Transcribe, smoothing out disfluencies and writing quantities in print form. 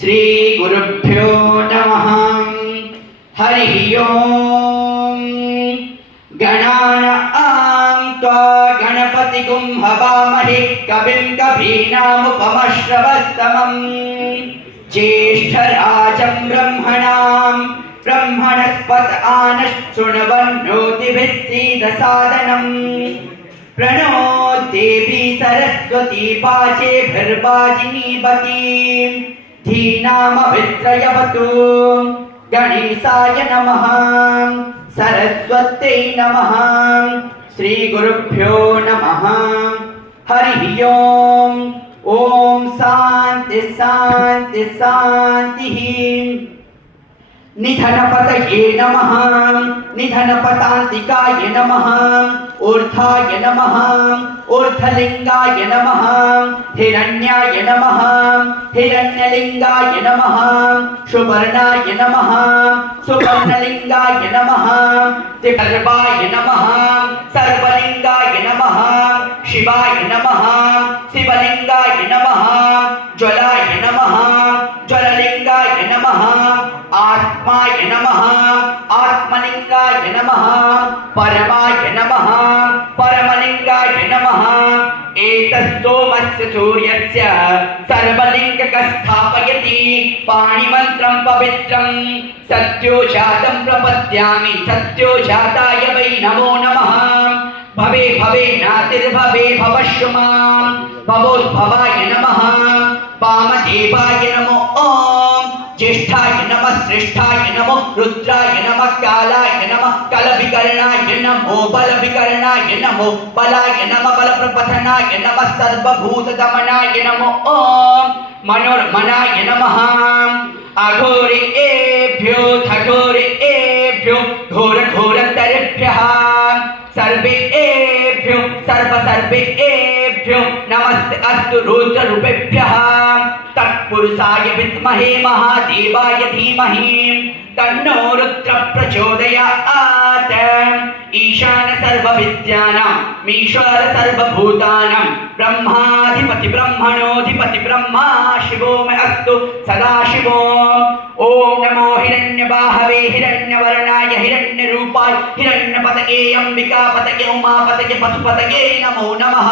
श्री गुरुभ्यो नमः। हरि ओम। गणानां त्वा गणपतिगुं हवामहे कविं कवीनामुपमश्रवस्तमं ज्येष्ठराजं ब्रह्मणां ब्रह्मणस्पत आनशृण्वन्नोतिभिः सीदसादनम् प्रणो देवी सरस्वती वाजेभिर्वाजिनीवती धीनामभित्रयवतु। गणेशाय नमः, सरस्वत्यै नमः। श्री गुरुभ्यो नमः। हरि ओम। ओम शांति शांति शांति। निधनपतये नमः, निधनपतान्तिकाय नमः, ऊर्ध्वाय नमः, ऊर्ध्वलिंगाय नमः, हिरण्याय नमः, हिरण्यलिंगाय नमः, सुवर्णाय नमः, सुवर्णलिंगाय नमः, त्रिगर्भाय नमः, सर्वलिंगाय नमः, शिवाय नमः, शिवलिंगाय नमः, ज्वलाय नमः, ज्वललिंगाय नमः, आत्माय नमः, आत्मलिंगाय नमः, परमाय नमः, परमलिंगाय नमः। एतत्सोमस्य सूर्यस्य सर्वलिंगकं स्थापयति पाणिमन्त्रं पवित्रं सत्योजातं प्रपद्यामि सत्योजाताय वै नमो नमः। भवे भवे नातिर्भवे भवश्रुमां भवोद्भवाय नमः, वामदेवाय नमो ओम, ज्येष्ठाय नमः, श्रेष्ठाय नमो, रुद्राय नमः, कालाय नमः, कलविकरणाय नमो, बलविकरणाय नमो, बलाय नमः, बलप्रपथनाय नमः, सर्वभूतदमनाय नमो ओम, मनोर्मनाय नमः। अघोरेभ्यो थघोरेभ्यो घोरघोरतरेभ्यः सर्वेभ्यो सर्वेभ्यो नमस्ते अस्तु रुद्ररूपेभ्यः। तत्पुरुषाय विद्महे महादेवाय धीमहि तन्नो रुद्र प्रचोदयात्। ईशान सर्वविद्यानां ईश्वर सर्वभूतानां ब्रह्माधिपति ब्रह्मणोऽधिपति ब्रह्मा शिवो मे अस्तु सदाशिवो। ओम नमो हिरण्यबाहवे हिरण्यवर्णाय हिरण्यरूपाय हिरण्यपतये अंबिकापतये उमापतये पशुपतये नमो नमः।